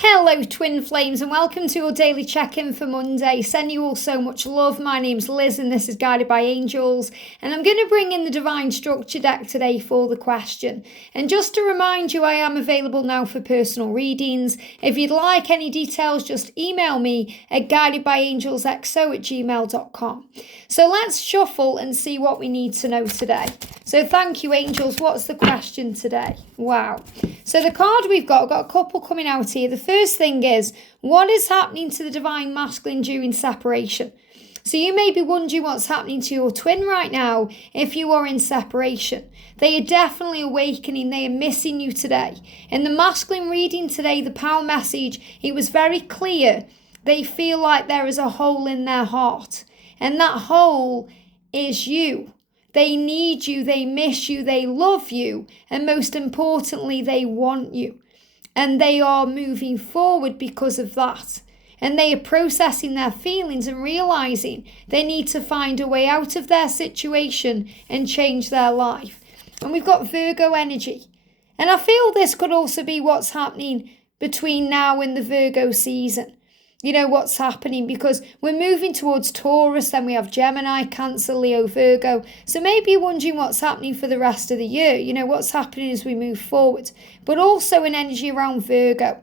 Hello twin flames and welcome to your daily check-in for Monday. Send you all so much love. My name's Liz and this is Guided by Angels, and I'm going to bring in the Divine Structure deck today for the question. And just to remind you, I am available now for personal readings. If you'd like any details, just email me at guidedbyangelsxo@gmail.com. So let's shuffle and see what we need to know today. So thank you, angels. What's the question today? Wow. So the card I've got a couple coming out here. The first thing is, what is happening to the divine masculine during separation? So you may be wondering what's happening to your twin right now if you are in separation. They are definitely awakening. They are missing you today. In the masculine reading today, the power message, it was very clear. They feel like there is a hole in their heart. And that hole is you. They need you, they miss you, they love you, and most importantly, they want you. And they are moving forward because of that. And they are processing their feelings and realizing they need to find a way out of their situation and change their life. And we've got Virgo energy. And I feel this could also be what's happening between now and the Virgo season. You know what's happening, because we're moving towards Taurus, then we have Gemini, Cancer, Leo, Virgo. So maybe you're wondering what's happening for the rest of the year. You know, what's happening as we move forward. But also an energy around Virgo.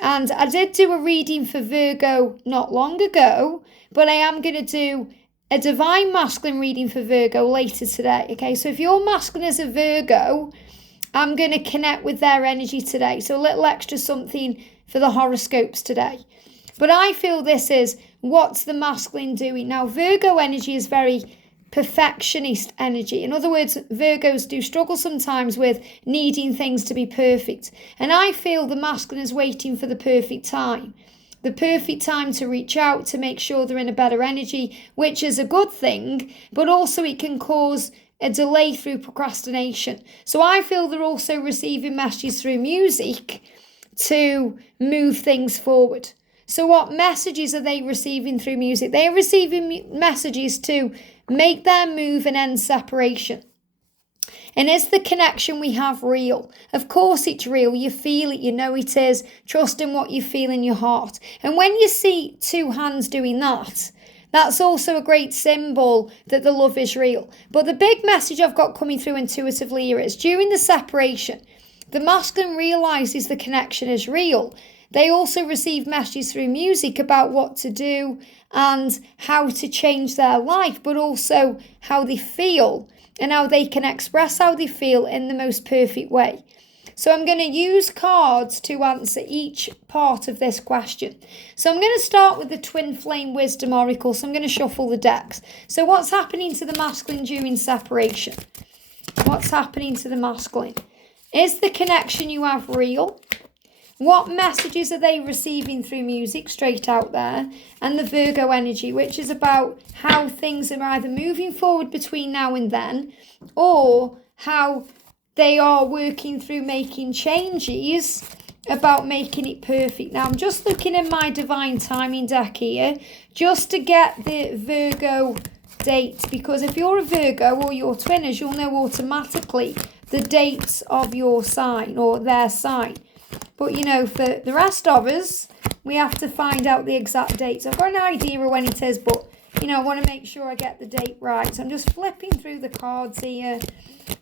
And I did do a reading for Virgo not long ago, but I am going to do a divine masculine reading for Virgo later today. Okay, so if your masculine is a Virgo, I'm going to connect with their energy today. So a little extra something for the horoscopes today. But I feel this is what's the masculine doing. Now, Virgo energy is very perfectionist energy. In other words, Virgos do struggle sometimes with needing things to be perfect. And I feel the masculine is waiting for the perfect time. The perfect time to reach out, to make sure they're in a better energy, which is a good thing, but also it can cause a delay through procrastination. So I feel they're also receiving messages through music to move things forward. So what messages are they receiving through music? They are receiving messages to make their move and end separation. And is the connection we have real? Of course it's real. You feel it. You know it is. Trust in what you feel in your heart. And when you see two hands doing that, that's also a great symbol that the love is real. But the big message I've got coming through intuitively here is during the separation, the masculine realizes the connection is real. They also receive messages through music about what to do and how to change their life, but also how they feel and how they can express how they feel in the most perfect way. So I'm going to use cards to answer each part of this question. So I'm going to start with the Twin Flame Wisdom Oracle. So I'm going to shuffle the decks. So what's happening to the masculine during separation? What's happening to the masculine? Is the connection you have real? What messages are they receiving through music straight out there? And the Virgo energy, which is about how things are either moving forward between now and then, or how they are working through making changes about making it perfect. Now, I'm just looking in my Divine Timing deck here, just to get the Virgo date, because if you're a Virgo or your twinners, you'll know automatically the dates of your sign or their sign. But, you know, for the rest of us, we have to find out the exact dates. I've got an idea of when it is, but, you know, I want to make sure I get the date right. So I'm just flipping through the cards here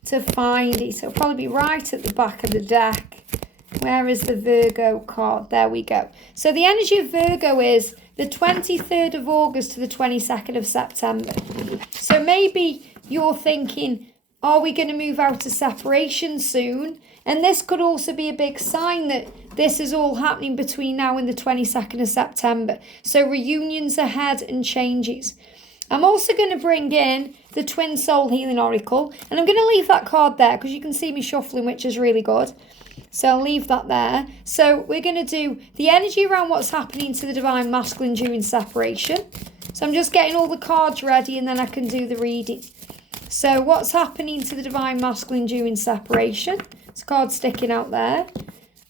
to find it. So it'll probably be right at the back of the deck. Where is the Virgo card? There we go. So the energy of Virgo is the 23rd of August to the 22nd of September. So maybe you're thinking, are we going to move out of separation soon? And this could also be a big sign that this is all happening between now and the 22nd of September. So reunions ahead and changes. I'm also going to bring in the Twin Soul Healing Oracle. And I'm going to leave that card there because you can see me shuffling, which is really good. So I'll leave that there. So we're going to do the energy around what's happening to the Divine Masculine during separation. So I'm just getting all the cards ready and then I can do the reading. So what's happening to the Divine Masculine during separation? It's a card sticking out there.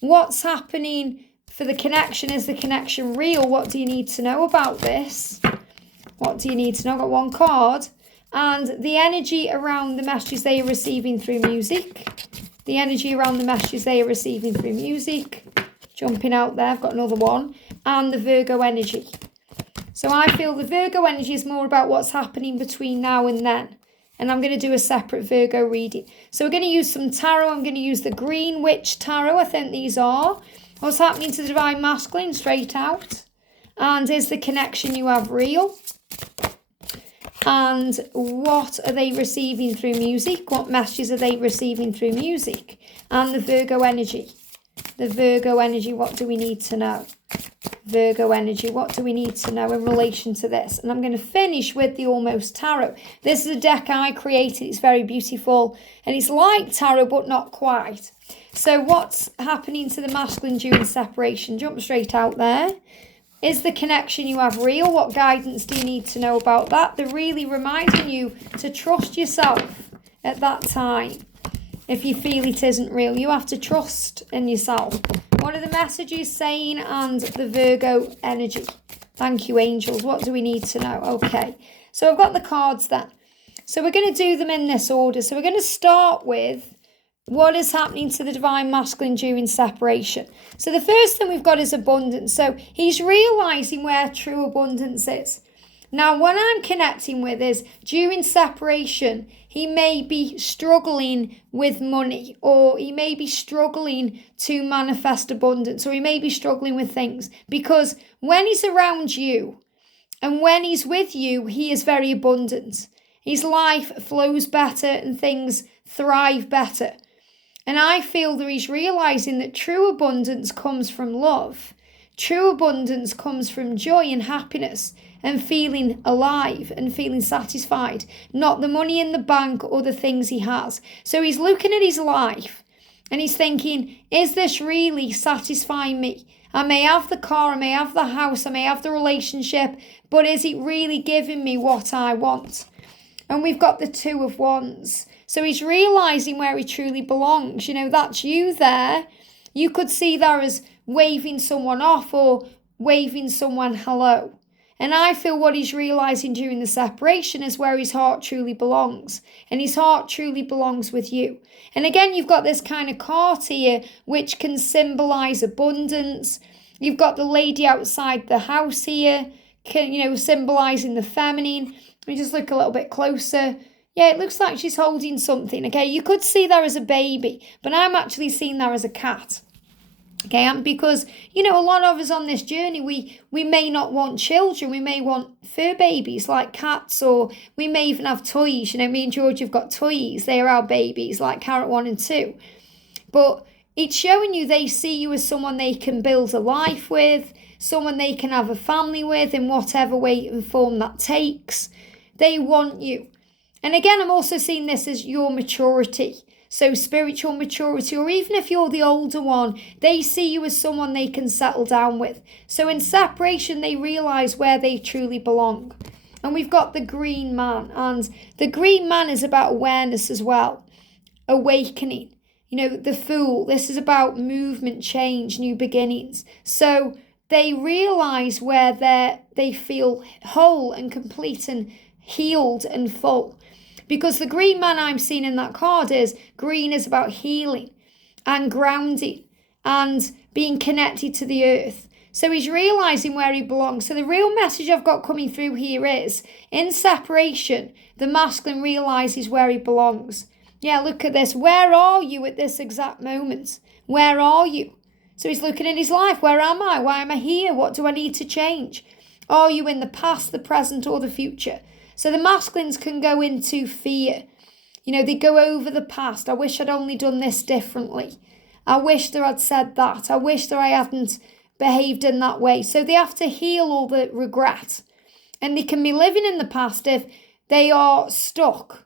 What's happening for the connection? Is the connection real? What do you need to know about this? What do you need to know? I've got one card. And the energy around the messages they are receiving through music. The energy around the messages they are receiving through music. jumping out there. I've got another one. And the Virgo energy. So I feel the Virgo energy is more about what's happening between now and then. And I'm going to do a separate Virgo reading. So we're going to use some tarot. I'm going to use the Green Witch Tarot. I think these are. What's happening to the Divine Masculine? Straight out. And is the connection you have real? And what are they receiving through music? What messages are they receiving through music? And the Virgo energy. The Virgo energy, what do we need to know? Virgo energy, what do we need to know in relation to this? And I'm going to finish with the Almost Tarot. This is a deck I created. It's very beautiful. And it's like tarot, but not quite. So what's happening to the masculine during separation? Jump straight out there. Is the connection you have real? What guidance do you need to know about that? They're really reminding you to trust yourself at that time. If you feel it isn't real, you have to trust in yourself. What are the messages saying? And the Virgo energy. Thank you, angels. What do we need to know? Okay, so I've got the cards then. So we're going to do them in this order. So we're going to start with what is happening to the Divine Masculine during separation. So the first thing we've got is abundance. So he's realizing where true abundance is. Now, what I'm connecting with is during separation, he may be struggling with money, or he may be struggling to manifest abundance, or he may be struggling with things, because when he's around you and when he's with you, he is very abundant. His life flows better and things thrive better. And I feel that he's realizing that true abundance comes from love. True abundance comes from joy and happiness and feeling alive and feeling satisfied, not the money in the bank or the things he has. So he's looking at his life and he's thinking, is this really satisfying me? I may have the car, I may have the house, I may have the relationship, but is it really giving me what I want? And we've got the Two of Wands. So he's realizing where he truly belongs. You know, that's you there. You could see that as waving someone off or waving someone hello. And I feel what he's realizing during the separation is where his heart truly belongs. And his heart truly belongs with you. And again, you've got this kind of card here, which can symbolize abundance. You've got the lady outside the house here, symbolizing the feminine. Let me just look a little bit closer. Yeah, it looks like she's holding something. Okay, you could see that as a baby, but I'm actually seeing that as a cat. Okay, and because, a lot of us on this journey, we may not want children. We may want fur babies like cats, or we may even have toys. Me and George have got toys. They are our babies, like Carrot 1 and 2. But it's showing you they see you as someone they can build a life with, someone they can have a family with in whatever way and form that takes. They want you. And again, I'm also seeing this as your maturity. So spiritual maturity, or even if you're the older one, they see you as someone they can settle down with. So in separation, they realize where they truly belong. And we've got the Green Man, and the Green Man is about awareness as well. Awakening. The Fool, this is about movement, change, new beginnings. So they realize where they feel whole and complete and healed and full. Because the Green Man I'm seeing in that card is green is about healing and grounding and being connected to the earth. So he's realizing where he belongs. So the real message I've got coming through here is, in separation, the masculine realizes where he belongs. Yeah, look at this. Where are you at this exact moment? Where are you? So he's looking at his life. Where am I? Why am I here? What do I need to change? Are you in the past, the present, or the future? So the masculines can go into fear. They go over the past. I wish I'd only done this differently. I wish that I'd said that. I wish that I hadn't behaved in that way. So they have to heal all the regret. And they can be living in the past if they are stuck.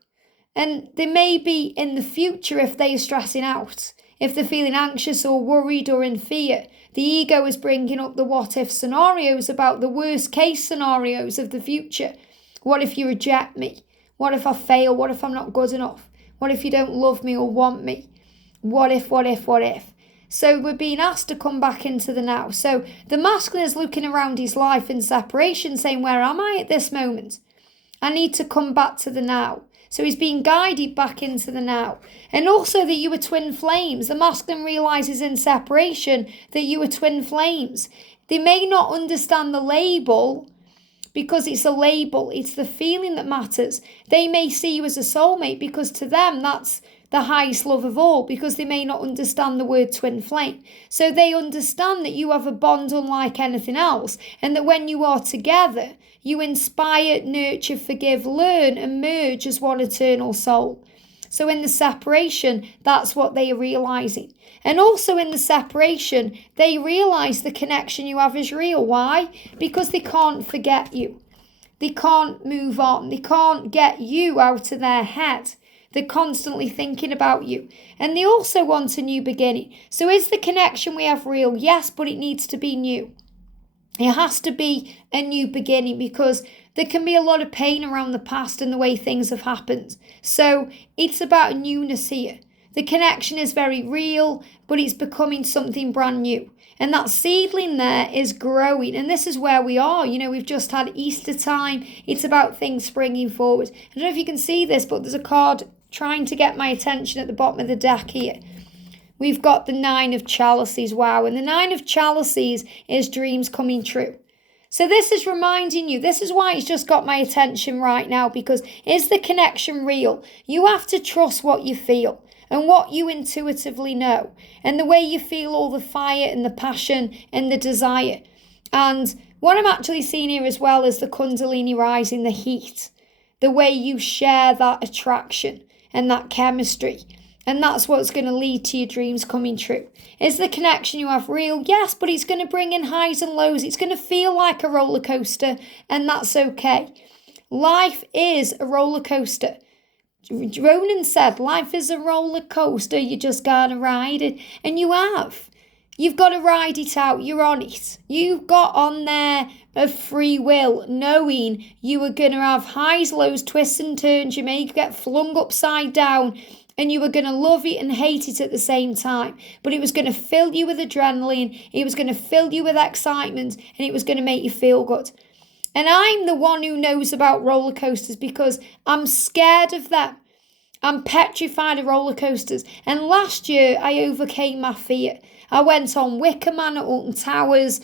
And they may be in the future if they are stressing out. If they're feeling anxious or worried or in fear. The ego is bringing up the what-if scenarios about the worst case scenarios of the future. What if you reject me? What if I fail? What if I'm not good enough? What if you don't love me or want me? What if? So we're being asked to come back into the now. So the masculine is looking around his life in separation, saying, where am I at this moment? I need to come back to the now. So he's being guided back into the now. And also that you are twin flames. The masculine realizes in separation that you are twin flames. They may not understand the label because it's a label. It's the feeling that matters. They may see you as a soulmate because to them that's the highest love of all, because they may not understand the word twin flame. So they understand that you have a bond unlike anything else, and that when you are together, you inspire, nurture, forgive, learn, and merge as one eternal soul. So in the separation, that's what they are realizing. And also in the separation, they realize the connection you have is real. Why? Because they can't forget you. They can't move on. They can't get you out of their head. They're constantly thinking about you. And they also want a new beginning. So is the connection we have real? Yes, but it needs to be new. It has to be a new beginning, because there can be a lot of pain around the past and the way things have happened. So it's about newness here. The connection is very real, but it's becoming something brand new. And that seedling there is growing. And this is where we are. You know, we've just had Easter time. It's about things springing forward. I don't know if you can see this, but there's a card trying to get my attention at the bottom of the deck here. We've got the 9 of chalices. Wow. And the 9 of chalices is dreams coming true. So this is reminding you, this is why it's just got my attention right now, because is the connection real? You have to trust what you feel and what you intuitively know, and the way you feel all the fire and the passion and the desire. And what I'm actually seeing here as well is the Kundalini rising, the heat, the way you share that attraction and that chemistry. And that's what's going to lead to your dreams coming true. Is the connection you have real? Yes, but it's going to bring in highs and lows. It's going to feel like a roller coaster, and that's okay. Life is a roller coaster. Ronan said, life is a roller coaster. You just got to ride it. And you have. You've got to ride it out. You're on it. You've got on there of free will, knowing you are going to have highs, lows, twists and turns. You may get flung upside down, and you were going to love it and hate it at the same time. But it was going to fill you with adrenaline. It was going to fill you with excitement. And it was going to make you feel good. And I'm the one who knows about roller coasters, because I'm scared of them. I'm petrified of roller coasters. And last year, I overcame my fear. I went on Wicker Man at Alton Towers.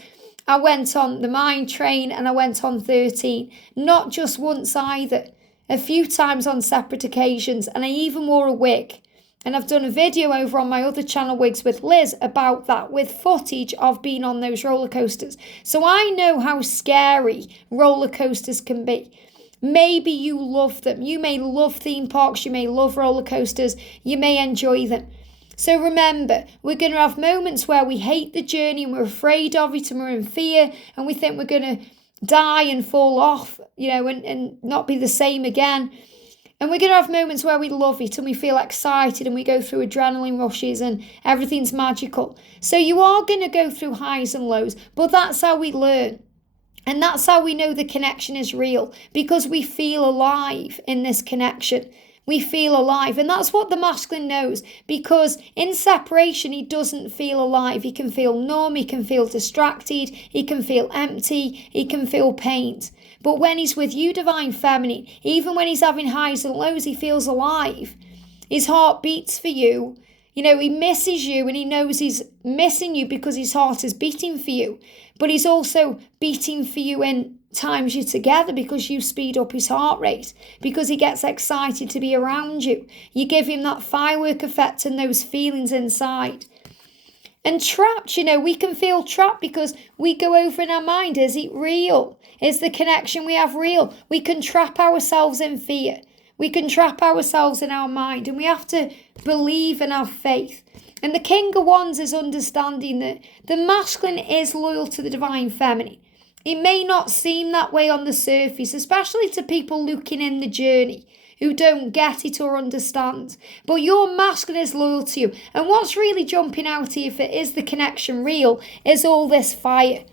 I went on the Mine Train, and I went on 13. Not just once either. A few times on separate occasions, and I even wore a wig. And I've done a video over on my other channel, Wigs with Liz, about that, with footage of being on those roller coasters. So I know how scary roller coasters can be. Maybe you love them. You may love theme parks. You may love roller coasters. You may enjoy them. So remember, we're going to have moments where we hate the journey and we're afraid of it and we're in fear and we think we're going to die and fall off, and not be the same again. And we're going to have moments where we love it and we feel excited and we go through adrenaline rushes and everything's magical. So you are going to go through highs and lows, but that's how we learn. And that's how we know the connection is real, because we feel alive in this connection. We feel alive. And that's what the masculine knows, because in separation, he doesn't feel alive. He can feel numb. He can feel distracted. He can feel empty. He can feel pained. But when he's with you, divine feminine, even when he's having highs and lows, he feels alive. His heart beats for you. He misses you, and he knows he's missing you because his heart is beating for you. But he's also beating for you in times you're together, because you speed up his heart rate, because he gets excited to be around you. You give him that firework effect and those feelings inside. And trapped, we can feel trapped because we go over in our mind, is it real? Is the connection we have real? We can trap ourselves in fear. We can trap ourselves in our mind, and we have to believe and have faith. And the King of Wands is understanding that the masculine is loyal to the divine feminine. It may not seem that way on the surface, especially to people looking in the journey who don't get it or understand. But your masculine is loyal to you. And what's really jumping out here, if it is the connection real, is all this fire.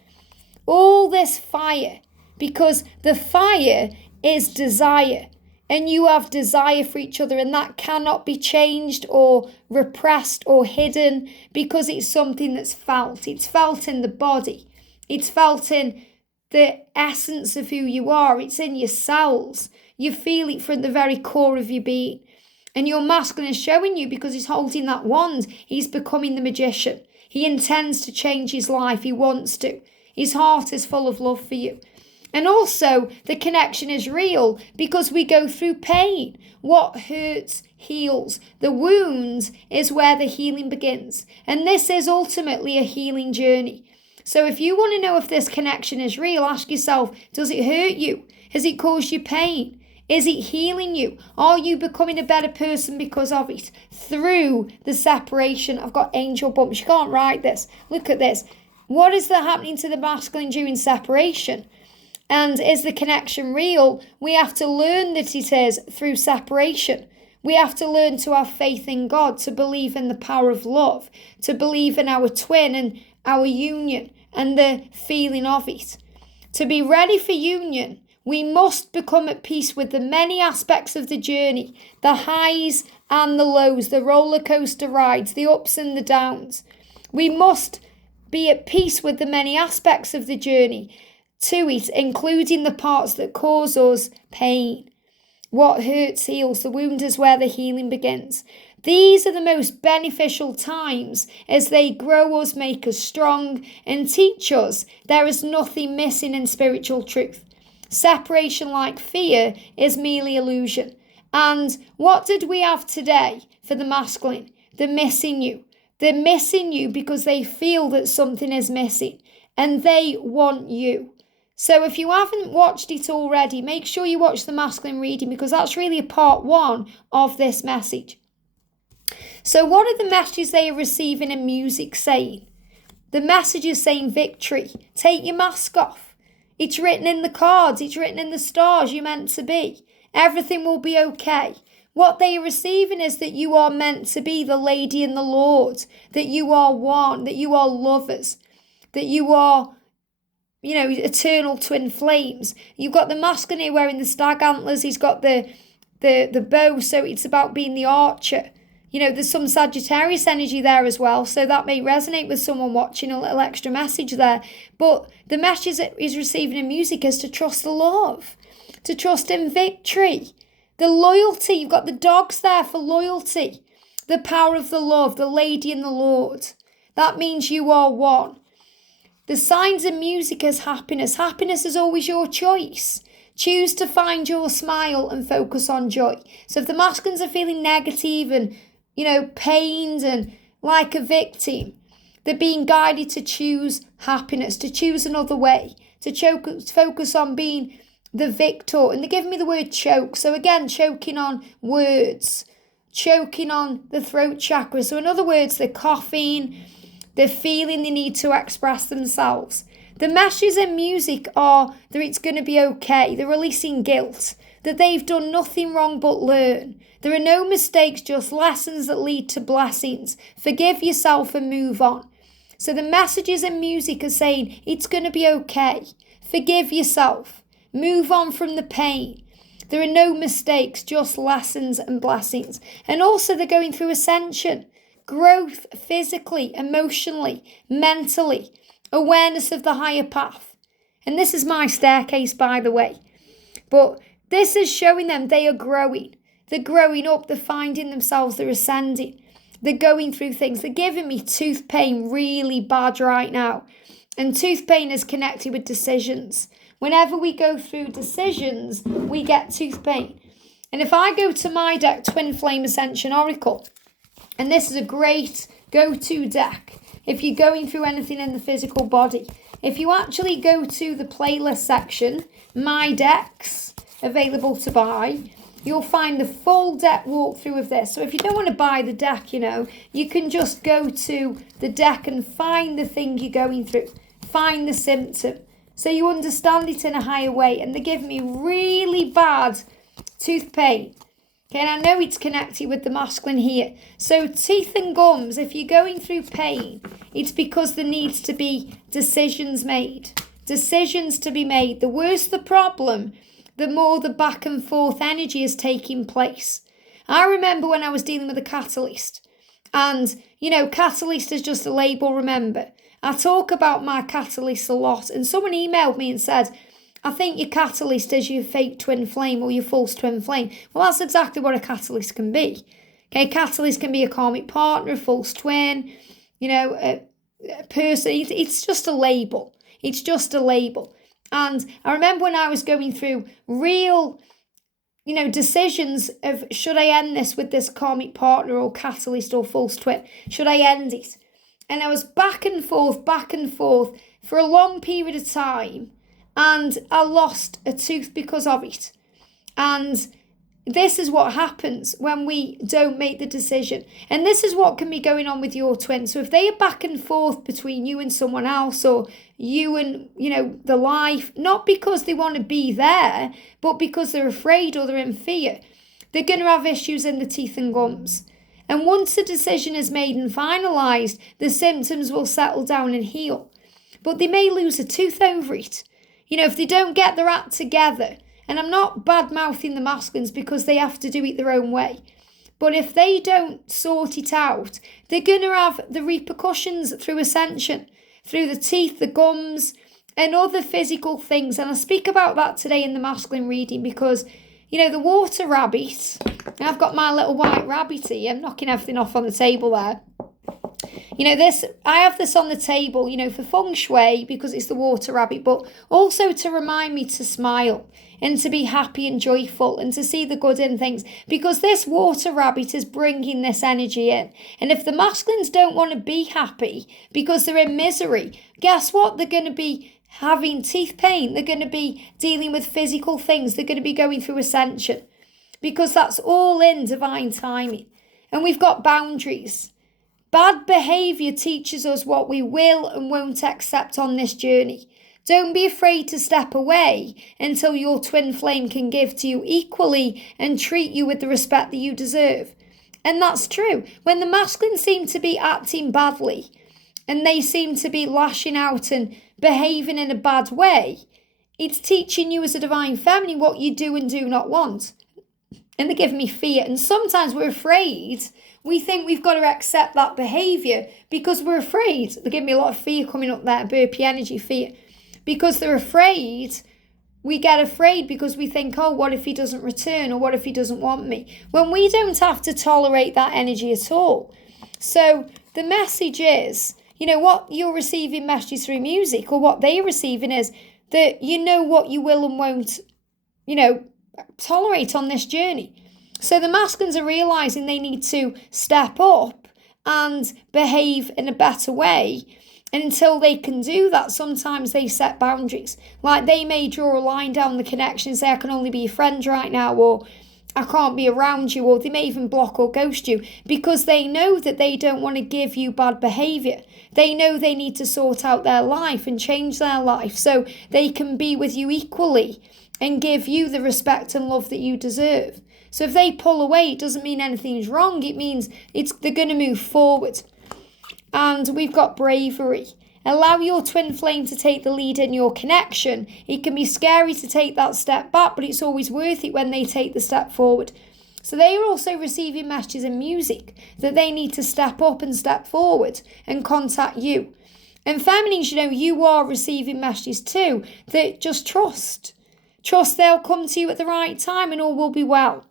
All this fire. Because the fire is desire. And you have desire for each other, and that cannot be changed or repressed or hidden, because it's something that's felt. It's felt in the body. It's felt in the essence of who you are. It's in your cells. You feel it from the very core of your being. And your masculine is showing you, because he's holding that wand, he's becoming the magician. He intends to change his life. He wants to. His heart is full of love for you. And also, the connection is real because we go through pain. What hurts heals. The wound is where the healing begins. And this is ultimately a healing journey. So if you want to know if this connection is real, ask yourself, does it hurt you? Has it caused you pain? Is it healing you? Are you becoming a better person because of it? Through the separation. I've got angel bumps. You can't write this. Look at this. What is that happening to the masculine during separation? And is the connection real? We have to learn that it is through separation. We have to learn to have faith in God, to believe in the power of love, to believe in our twin and our union and the feeling of it. To be ready for union, we must become at peace with the many aspects of the journey, the highs and the lows, the roller coaster rides, the ups and the downs. We must be at peace with the many aspects of the journey to it, including the parts that cause us pain. What hurts heals. The wound is where the healing begins. These are the most beneficial times as they grow us, make us strong, and teach us there is nothing missing in spiritual truth. Separation, like fear, is merely illusion. And what did we have today for the masculine? The missing you. They're missing you because they feel that something is missing and they want you. So if you haven't watched it already, make sure you watch the masculine reading, because that's really a part 1 of this message. So what are the messages they are receiving in music saying? The message is saying victory. Take your mask off. It's written in the cards. It's written in the stars you're meant to be. Everything will be okay. What they are receiving is that you are meant to be the lady and the Lord, that you are one, that you are lovers, that you are, eternal twin flames. You've got the masculine here wearing the stag antlers. He's got the bow, so it's about being the archer. There's some Sagittarius energy there as well, so that may resonate with someone watching, a little extra message there. But the message that he's receiving in music is to trust the love, to trust in victory, the loyalty. You've got the dogs there for loyalty, the power of the love, the lady and the Lord. That means you are one. The signs in music is happiness. Happiness is always your choice. Choose to find your smile and focus on joy. So if the masculines are feeling negative and, pained and like a victim, they're being guided to choose happiness, to choose another way, to focus on being the victor. And they give me the word choke. So again, choking on words, choking on the throat chakra. So in other words, they're coughing, they're feeling the need to express themselves. The messages in music are that it's going to be okay. They're releasing guilt, that they've done nothing wrong but learn. There are no mistakes, just lessons that lead to blessings. Forgive yourself and move on. So the messages in music are saying it's going to be okay. Forgive yourself. Move on from the pain. There are no mistakes, just lessons and blessings. And also they're going through ascension. Growth physically, emotionally, mentally, awareness of the higher path. And this is my staircase, by the way. But this is showing them they are growing. They're growing up, they're finding themselves, they're ascending. They're going through things. They're giving me tooth pain really bad right now. And tooth pain is connected with decisions. Whenever we go through decisions, we get tooth pain. And if I go to my deck, Twin Flame Ascension Oracle, and this is a great go-to deck if you're going through anything in the physical body. If you actually go to the playlist section, My Decks, available to buy, you'll find the full deck walkthrough of this. So if you don't want to buy the deck, you can just go to the deck and find the thing you're going through. Find the symptom. So you understand it in a higher way. And they give me really bad tooth pain. Okay, and I know it's connected with the masculine here. So teeth and gums, if you're going through pain, it's because there needs to be decisions made. Decisions to be made. The worse the problem, the more the back and forth energy is taking place. I remember when I was dealing with a catalyst. And, catalyst is just a label, remember. I talk about my catalyst a lot, and someone emailed me and said, I think your catalyst is your fake twin flame or your false twin flame. Well, that's exactly what a catalyst can be. Okay, catalyst can be a karmic partner, a false twin, a person. It's just a label. It's just a label. And I remember when I was going through real, decisions of, should I end this with this karmic partner or catalyst or false twin? Should I end it? And I was back and forth for a long period of time. And I lost a tooth because of it. And this is what happens when we don't make the decision. And this is what can be going on with your twin. So if they are back and forth between you and someone else, or you and, the life, not because they want to be there, but because they're afraid or they're in fear, they're going to have issues in the teeth and gums. And once a decision is made and finalised, the symptoms will settle down and heal. But they may lose a tooth over it. If they don't get their act together, and I'm not bad-mouthing the masculines because they have to do it their own way, but if they don't sort it out, they're going to have the repercussions through Ascension, through the teeth, the gums, and other physical things. And I speak about that today in the masculine reading because, the water rabbit, I've got my little white rabbit here, I'm knocking everything off on the table there. I have this on the table, for feng shui because it's the water rabbit, but also to remind me to smile and to be happy and joyful and to see the good in things, because this water rabbit is bringing this energy in. And if the masculines don't want to be happy because they're in misery, guess what? They're going to be having teeth pain. They're going to be dealing with physical things. They're going to be going through Ascension, because that's all in divine timing. And we've got boundaries. Bad behaviour teaches us what we will and won't accept on this journey. Don't be afraid to step away until your twin flame can give to you equally and treat you with the respect that you deserve. And that's true. When the masculines seem to be acting badly and they seem to be lashing out and behaving in a bad way, it's teaching you as a divine feminine what you do and do not want. And they give me fear. And sometimes we're afraid. We think we've got to accept that behaviour because we're afraid. They give me a lot of fear coming up there, burpee energy, fear. Because they're afraid, we get afraid because we think, oh, what if he doesn't return, or what if he doesn't want me? When we don't have to tolerate that energy at all. So the message is, what you're receiving messages through music, or what they're receiving is that you know what you will and won't, tolerate on this journey. So the masculines are realising they need to step up and behave in a better way. And until they can do that, sometimes they set boundaries. Like they may draw a line down the connection and say, I can only be your friend right now, or I can't be around you, or they may even block or ghost you because they know that they don't want to give you bad behaviour. They know they need to sort out their life and change their life so they can be with you equally and give you the respect and love that you deserve. So if they pull away, it doesn't mean anything's wrong. It means they're going to move forward. And we've got bravery. Allow your twin flame to take the lead in your connection. It can be scary to take that step back, but it's always worth it when they take the step forward. So they are also receiving messages in music that they need to step up and step forward and contact you. And feminines, you are receiving messages too that just trust. Trust they'll come to you at the right time and all will be well.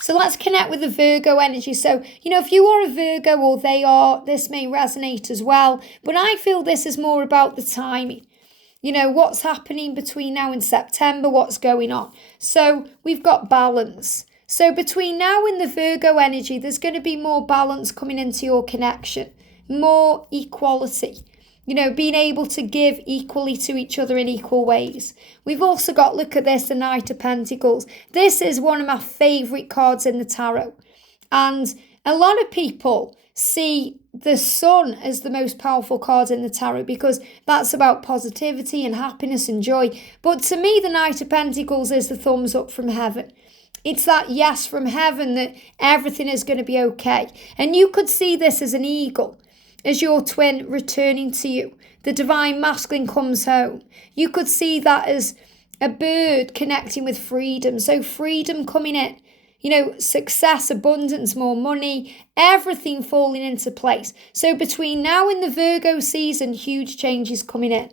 So let's connect with the Virgo energy. So, if you are a Virgo or they are, this may resonate as well. But I feel this is more about the timing. What's happening between now and September, what's going on. So we've got balance. So between now and the Virgo energy, there's going to be more balance coming into your connection. More equality. Being able to give equally to each other in equal ways. We've also got, look at this, the Knight of Pentacles. This is one of my favourite cards in the tarot. And a lot of people see the Sun as the most powerful card in the tarot because that's about positivity and happiness and joy. But to me, the Knight of Pentacles is the thumbs up from heaven. It's that yes from heaven that everything is going to be okay. And you could see this as an eagle. As your twin returning to you, the divine masculine comes home. You could see that as a bird connecting with freedom. So freedom coming in. success, abundance, more money, everything falling into place. So between now and the Virgo season, huge changes coming in.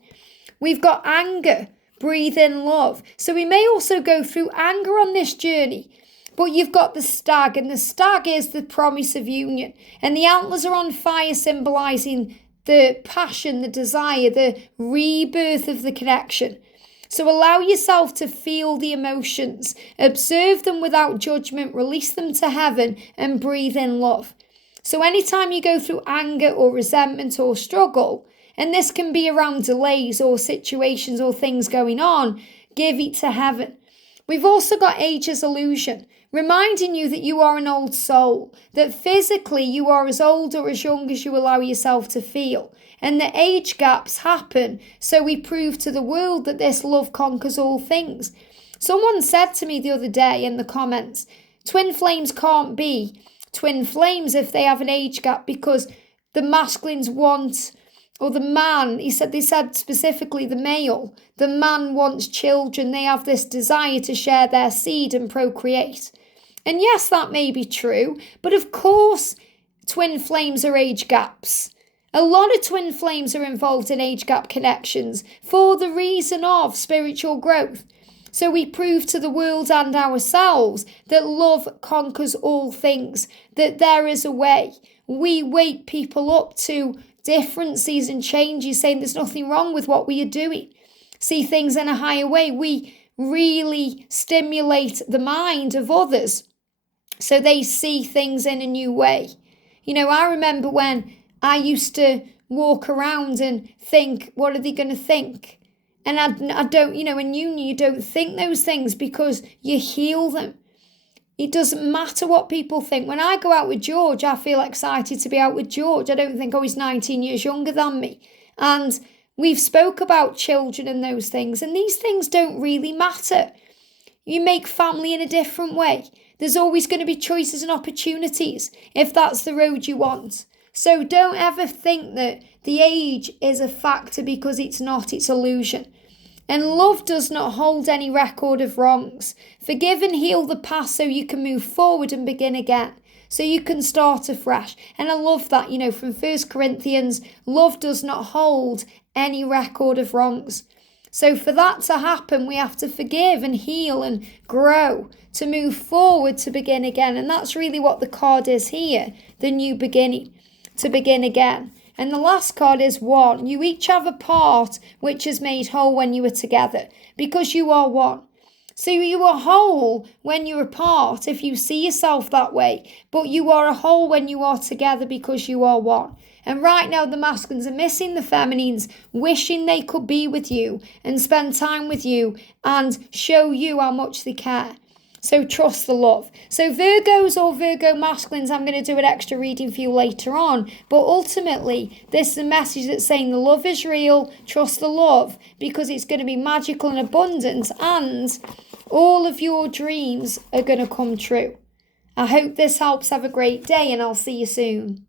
We've got anger, breathe in love. So we may also go through anger on this journey. But you've got the stag, and the stag is the promise of union. And the antlers are on fire, symbolising the passion, the desire, the rebirth of the connection. So allow yourself to feel the emotions, observe them without judgment, release them to heaven, and breathe in love. So anytime you go through anger or resentment or struggle, and this can be around delays or situations or things going on, give it to heaven. We've also got age's illusion, reminding you that you are an old soul, that physically you are as old or as young as you allow yourself to feel, and the age gaps happen, so we prove to the world that this love conquers all things. Someone said to me the other day in the comments, twin flames can't be twin flames if they have an age gap, because the masculines want, or the man, they said specifically the male, the man wants children. They have this desire to share their seed and procreate. And yes, that may be true, but of course, twin flames are age gaps. A lot of twin flames are involved in age gap connections for the reason of spiritual growth. So we prove to the world and ourselves that love conquers all things, that there is a way. We wake people up to differences and changes, saying there's nothing wrong with what we are doing. See things in a higher way. We really stimulate the mind of others so they see things in a new way. I remember when I used to walk around and think, what are they going to think? And I don't, in union, you don't think those things because you heal them. It doesn't matter what people think. When I go out with George, I feel excited to be out with George. I don't think, he's 19 years younger than me. And we've spoke about children and those things, and these things don't really matter. You make family in a different way. There's always going to be choices and opportunities if that's the road you want. So don't ever think that the age is a factor, because it's not, it's illusion. And love does not hold any record of wrongs. Forgive and heal the past so you can move forward and begin again. So you can start afresh. And I love that, from 1 Corinthians, love does not hold any record of wrongs. So for that to happen, we have to forgive and heal and grow to move forward, to begin again. And that's really what the card is here, the new beginning, to begin again. And the last card is 1. You each have a part which is made whole when you are together, because you are one. So you are whole when you're apart, if you see yourself that way, but you are a whole when you are together, because you are one. And right now the masculines are missing the feminines, wishing they could be with you and spend time with you and show you how much they care. So trust the love. So Virgos or Virgo masculines, I'm going to do an extra reading for you later on. But ultimately, this is a message that's saying the love is real, trust the love, because it's going to be magical and abundant, and all of your dreams are going to come true. I hope this helps. Have a great day, and I'll see you soon.